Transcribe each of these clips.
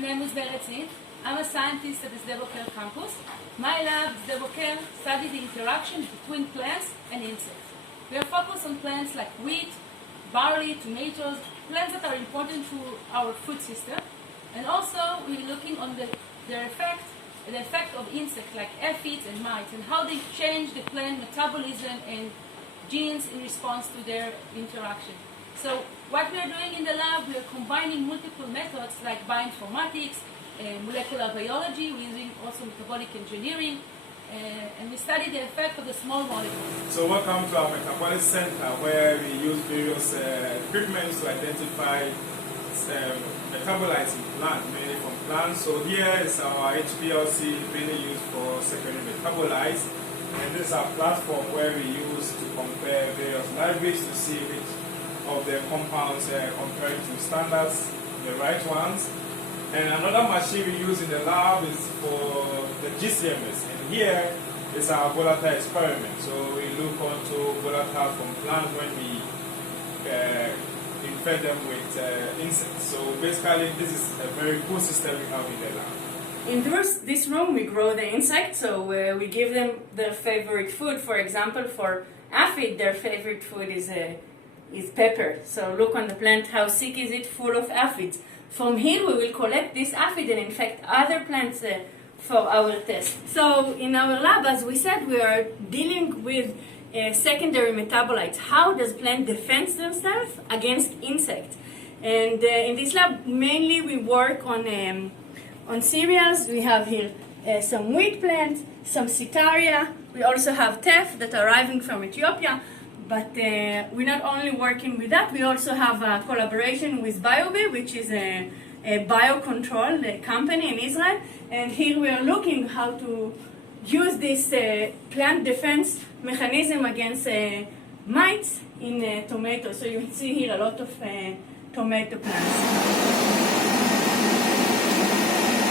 My name is Tzin. I'm a scientist at the Sde campus. My lab, Sde studies the interaction between plants and insects. We are focused on plants like wheat, barley, tomatoes, plants that are important to our food system. And also we're looking on the effect of insects like aphids and mites and how they change the plant metabolism and genes in response to their interaction. So what we are doing in the lab, we are combining multiple methods like bioinformatics, molecular biology, we're using also metabolic engineering, and we study the effect of the small molecules. So welcome to our metabolic center where we use various equipment to identify metabolites in plants, mainly from plants. So here is our HPLC, mainly used for secondary metabolites. And this is our platform where we use to compare various libraries to see which of the compounds compared to standards, the right ones. And another machine we use in the lab is for the GCMS. And here is our volatile experiment. So we look onto volatile from plants when we infect them with insects. So basically this is a very cool system we have in the lab. In this room we grow the insects, so we give them their favorite food. For example, for aphid, their favorite food is pepper. So look on the plant, how sick is it, full of aphids. From here we will collect this aphid and infect other plants for our test. So in our lab, as we said, we are dealing with secondary metabolites. How does plant defend themselves against insects? And in this lab, mainly we work on cereals. We have here some wheat plants, some Sitaria. We also have teff that are arriving from Ethiopia. But we're not only working with that, we also have a collaboration with BioBee, which is a biocontrol company in Israel. And here we are looking how to use this plant defense mechanism against mites in tomatoes. So you see here a lot of tomato plants.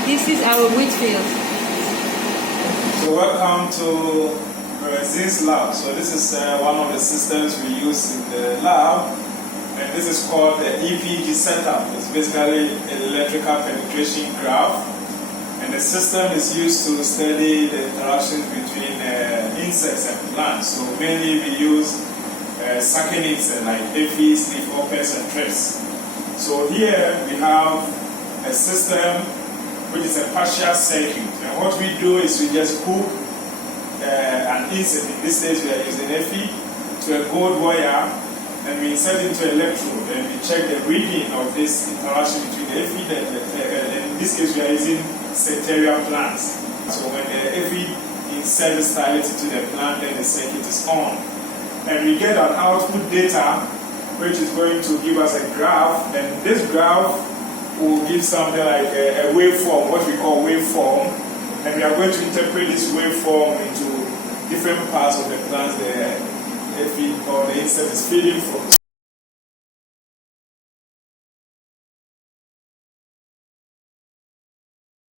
This is our wheat field. So welcome to Tzin's lab. So this is one of the systems we use in the lab, and this is called the EPG setup. It's basically an electrical penetration graph, and the system is used to study the interactions between insects and plants. So mainly we use sucking insects like aphids, leafhoppers, and thrips. So here we have a system which is a partial circuit, and what we do is we just hook an insect. In this case we are using aphid to a gold wire, and we insert into an electrode, and we check the reading of this interaction between the aphid and in this case we are using Sitaria plants. So when the aphid inserts the stylet into the plant, then the circuit is on, and we get an output data which is going to give us a graph, and this graph will give something like a waveform, what we call waveform, and we are going to interpret this waveform into different parts of the plants the aphid or the insect is feeding from.